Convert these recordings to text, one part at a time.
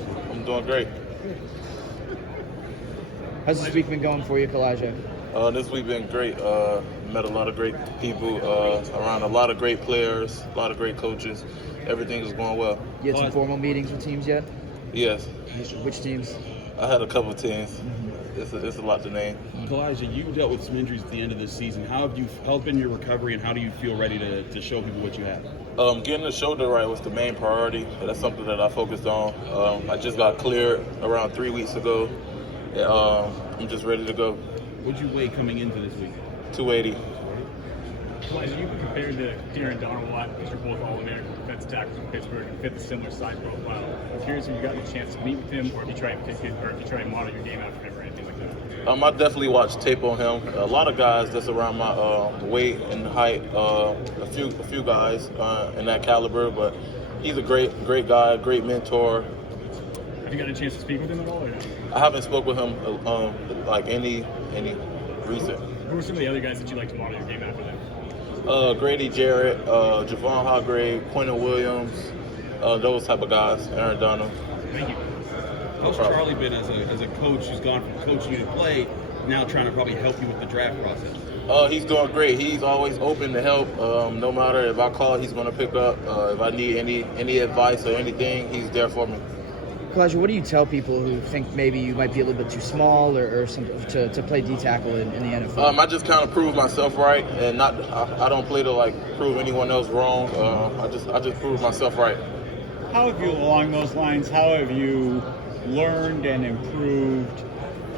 you? I'm doing great. How's this week been going for you, Calijah? This week been great. Met a lot of great people around, a lot of great players, a lot of great coaches. Everything is going well. You had some formal meetings with teams yet? Yes. Which teams? I had a couple of teams. It's a lot to name. Calijah, you dealt with some injuries at the end of this season. How have been your recovery, and how do you feel ready to show people what you have? Getting the shoulder right was the main priority. That's something that I focused on. I just got cleared around 3 weeks ago. I'm just ready to go. What'd you weigh coming into this week? 280. Calijah, you've been compared to Darren Donald a lot because you're both All-American defensive tackles in Pittsburgh and fit the similar size profile. I'm curious if you got a chance to meet with him, or if you try to model your game after him or anything like that. I definitely watched tape on him. A lot of guys that's around my weight and height. A few guys in that caliber, but he's a great guy, great mentor. Have you got a chance to speak with him at all? Or no? I haven't spoke with him like any recent. Who are some of the other guys that you like to model your game after them? Grady Jarrett, Javon Hargrave, Quentin Williams, those type of guys. Aaron Donald. Thank you. How's Charlie been as a coach who's gone from coaching you to play, now trying to probably help you with the draft process? He's doing great. He's always open to help. No matter if I call, he's going to pick up. If I need any advice or anything, he's there for me. Calijah, what do you tell people who think maybe you might be a little bit too small or something to play D tackle in the NFL? I just kind of prove myself right, and I don't play to prove anyone else wrong. I just prove myself right. How have you, along those lines, how have you learned and improved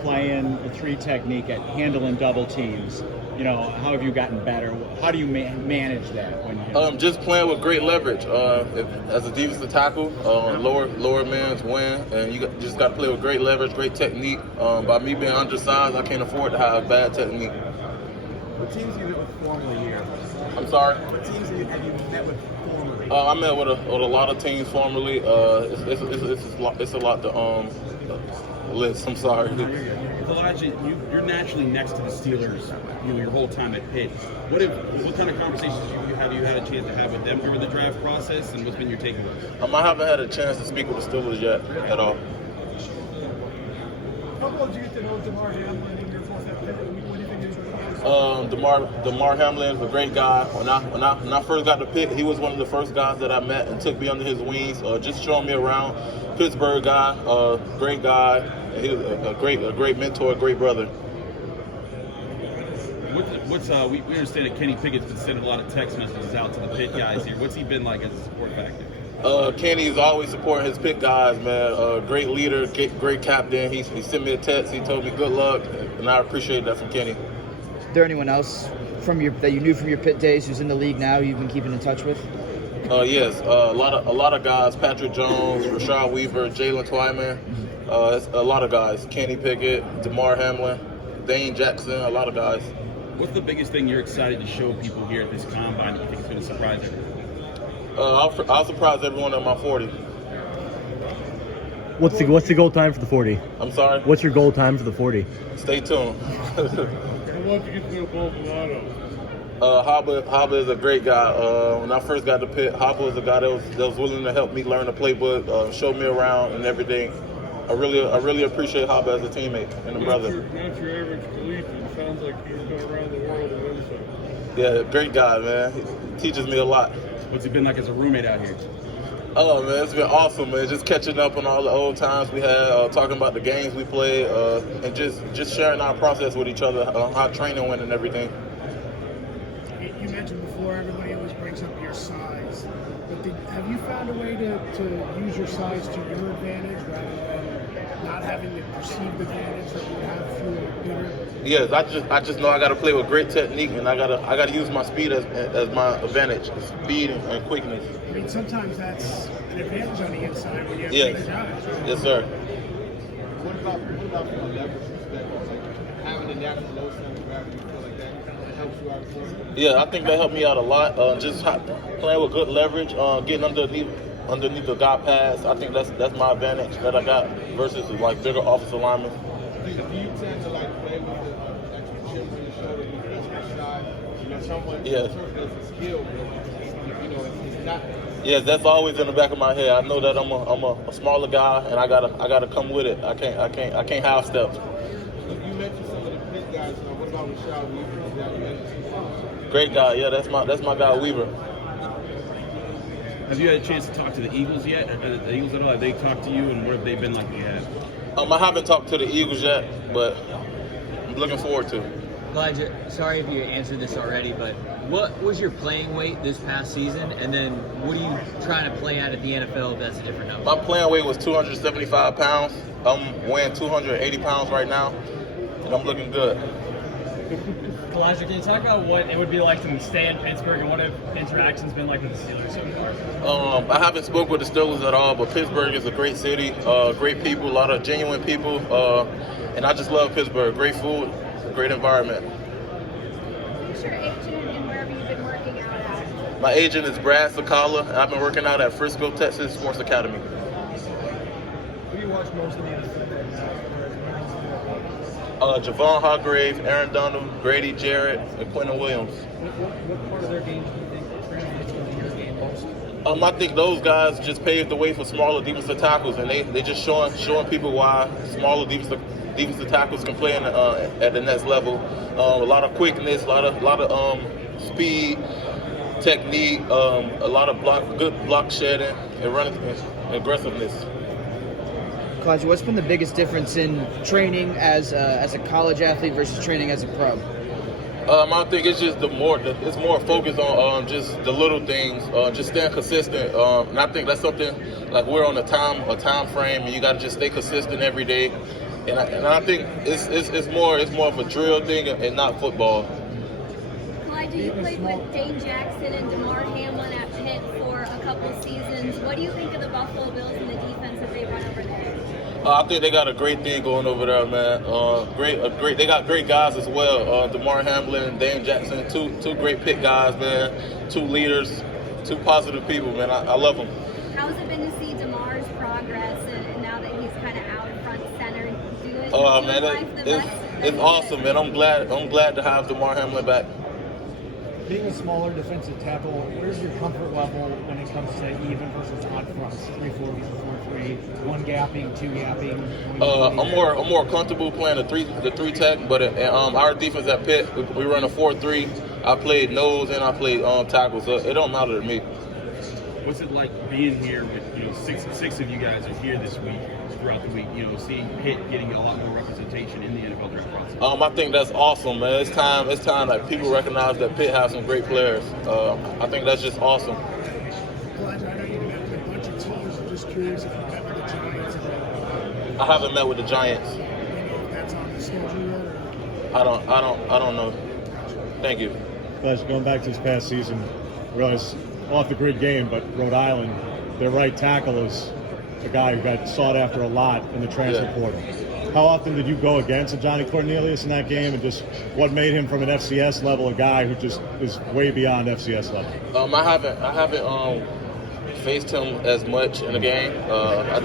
playing the 3 technique at handling double teams? How have you gotten better? How do you manage that? When just playing with great leverage. As a defensive tackle, lower man's win, and you just got to play with great leverage, great technique. By me being undersized, I can't afford to have bad technique. What teams have you met with formally here? I'm sorry? What teams have you met with formally? I met with a lot of teams formerly. It's a lot to list. I'm sorry. Calijah, you're naturally next to the Steelers. Your whole time at Pitt. What kind of conversations have you had a chance to have with them during the draft process, and what's been your takeaways? I haven't had a chance to speak with the Steelers yet at all. How well did you get to know Damar Hamlin in your fourth at Pitt? What do you think he was? Damar Hamlin is a great guy. When I first got to Pitt, he was one of the first guys that I met and took me under his wings, just showing me around. Pittsburgh guy, great guy. He was a great mentor, a great brother. We understand that Kenny Pickett's been sending a lot of text messages out to the Pitt guys here. What's he been like as a support factor? Kenny's always supporting his Pitt guys, man. Great leader, great captain. He sent me a text. He told me good luck, and I appreciate that from Kenny. Is there anyone else that you knew from your Pitt days who's in the league now you've been keeping in touch with? Yes, a lot of guys. Patrick Jones, Rashad Weaver, Jalen Twyman. A lot of guys. Kenny Pickett, Damar Hamlin, Dane Jackson. A lot of guys. What's the biggest thing you're excited to show people here at this combine that you think is going to surprise everyone? I'll surprise everyone at my 40. What's the goal time for the 40? I'm sorry? What's your goal time for the 40? Stay tuned. How long did you get to know Paul Pilato? Haba is a great guy. When I first got to Pitt, Haba was a guy that was willing to help me learn the playbook, show me around and everything. I really appreciate Haba as a teammate and a brother. Not your average collegian. Sounds like he's been around the world and then some. Yeah, great guy, man. He teaches me a lot. What's he been like as a roommate out here? Oh, man, it's been awesome, man. Just catching up on all the old times we had, talking about the games we played, and just sharing our process with each other, how training went and everything. You mentioned before everybody always brings up your size, but have you found a way to use your size to your advantage rather than not having the perceived advantage that you have if you were bigger? Yes, I just know I got to play with great technique, and I got to use my speed as my advantage, speed and quickness. I mean, sometimes that's an advantage on the inside when you have bigger guys. Right? Yes, sir. What about from a leverage perspective? Having the natural low center of gravity, you feel like that helps you out too? Yeah, I think that helped me out a lot. Just playing with good leverage, getting underneath the guy pass. I think that's my advantage that I got versus bigger offensive linemen. Do you tend to play with the extra chip on your shoulder, you extra shy? You know, someone Yeah. that's a skill, but you know, it's not. Yes, that's always in the back of my head. I know that I'm a smaller guy, and I gotta come with it. I can't half step. You mentioned some of the big guys. What about Rashad Weaver? Great guy, yeah, that's my guy Weaver. Have you had a chance to talk to the Eagles yet? The Eagles at all? Have they talked to you, and what have they been like? Yeah. I haven't talked to the Eagles yet, but I'm looking forward to it. Calijah, sorry if you answered this already, but what was your playing weight this past season, and then what are you trying to play at the NFL if that's a different number? My playing weight was 275 pounds. I'm weighing 280 pounds right now, and I'm looking good. Calijah, can you talk about what it would be like to stay in Pittsburgh and what have interactions been like with the Steelers so far? I haven't spoke with the Steelers at all, but Pittsburgh is a great city, great people, a lot of genuine people, and I just love Pittsburgh. Great food, great environment. Who's your agent and where have you been working out at? My agent is Brad Sakala, and I've been working out at Frisco, Texas Sports Academy. Who do you watch most of the NFL? Javon Hargrave, Aaron Donald, Grady Jarrett, and Quentin Williams. What part of their game do you think translates to your game most? I think those guys just paved the way for smaller defensive tackles, and they just showing people why smaller defensive tackles can play at the next level. A lot of quickness, a lot of speed, technique, a lot of good block shedding, and running aggressiveness. Calijah, what's been the biggest difference in training as a college athlete versus training as a pro? I think it's just it's more focused on just the little things, just staying consistent. And I think that's something like we're on a time frame, and you got to just stay consistent every day. And I think it's more of a drill thing and not football. Calijah, you played with Dane Jackson and DeMar Hamlin at Pitt for a couple seasons. What do you think of the Buffalo Bills and the defense that they run over there? I think they got a great thing going over there, man. Great. They got great guys as well. DeMar Hamlin and Dane Jackson, two great Pitt guys, man. Two leaders, two positive people, man. I love them. How's it been to see DeMar's progress and now that he's kind of out front center? It's awesome, man. I'm glad to have DeMar Hamlin back. Being a smaller defensive tackle, where's your comfort level when it comes to even versus odd fronts? 3-4, 4-3, one gapping, two gapping. I'm more comfortable playing the three tech, but our defense at Pitt, we run a 4-3. I played nose and I played tackle, so it don't matter to me. What's it like being here with six of you guys are here this week, throughout the week? Seeing Pitt getting a lot more representation in the NFL draft process. I think that's awesome, man. It's time that people recognize that Pitt has some great players. I think that's just awesome. Calijah, I know you've met with a bunch of teams. I'm just curious if you met with the Giants. I haven't met with the Giants. Do you know if that's on the schedule yet? Or? I don't know. Thank you. Calijah, going back to this past season, I realize off the grid game, but Rhode Island, their right tackle is a guy who got sought after a lot in the transfer portal. How often did you go against a Johnny Cornelius in that game, and just what made him from an FCS level a guy who just is way beyond FCS level? I haven't faced him as much in the game. I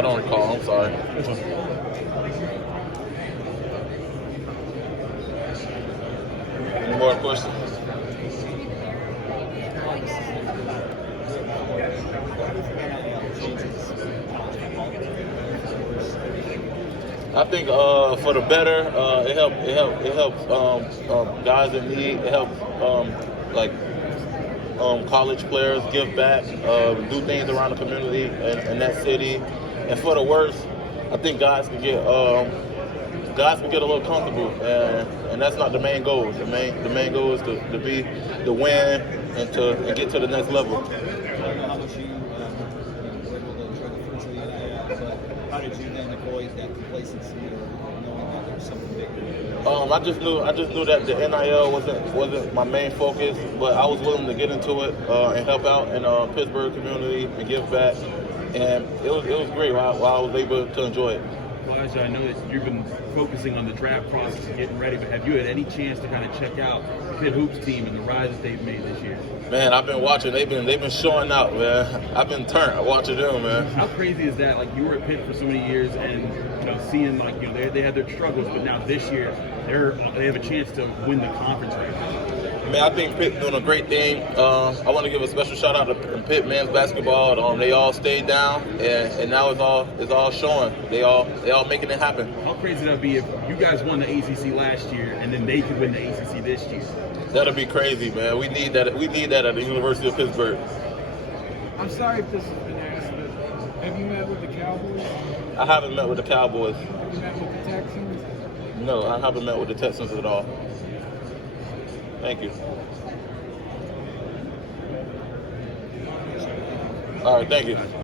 don't recall. I'm sorry. Any more questions? I think for the better, it helps guys in need. It helps college players give back, do things around the community and that city. And for the worse, I think guys can get a little comfortable, and that's not the main goal. The main goal is to win and get to the next level. How did you then avoid that complacency or knowing that there was something bigger? I just knew that the NIL wasn't my main focus, but I was willing to get into it and help out in the Pittsburgh community and give back, and it was great while I was able to enjoy it. Calijah, I know that you've been focusing on the draft process and getting ready, but have you had any chance to kind of check out the Pitt Hoops team and the rise that they've made this year? Man, I've been watching. They've been showing out, man. I've been turned watching them, man. How crazy is that? Like, you were at Pitt for so many years, and seeing like they had their struggles, but now this year they have a chance to win the conference right now. Man, I think Pitt doing a great thing. I want to give a special shout out to Pitt men's basketball. They all stayed down, and now it's all showing. They all making it happen. How crazy would that be if you guys won the ACC last year, and then they could win the ACC this year? That'll be crazy, man. We need that. We need that at the University of Pittsburgh. I'm sorry if this has been asked, but have you met with the Cowboys? I haven't met with the Cowboys. Have you met with the Texans? No, I haven't met with the Texans at all. Thank you. All right, thank you.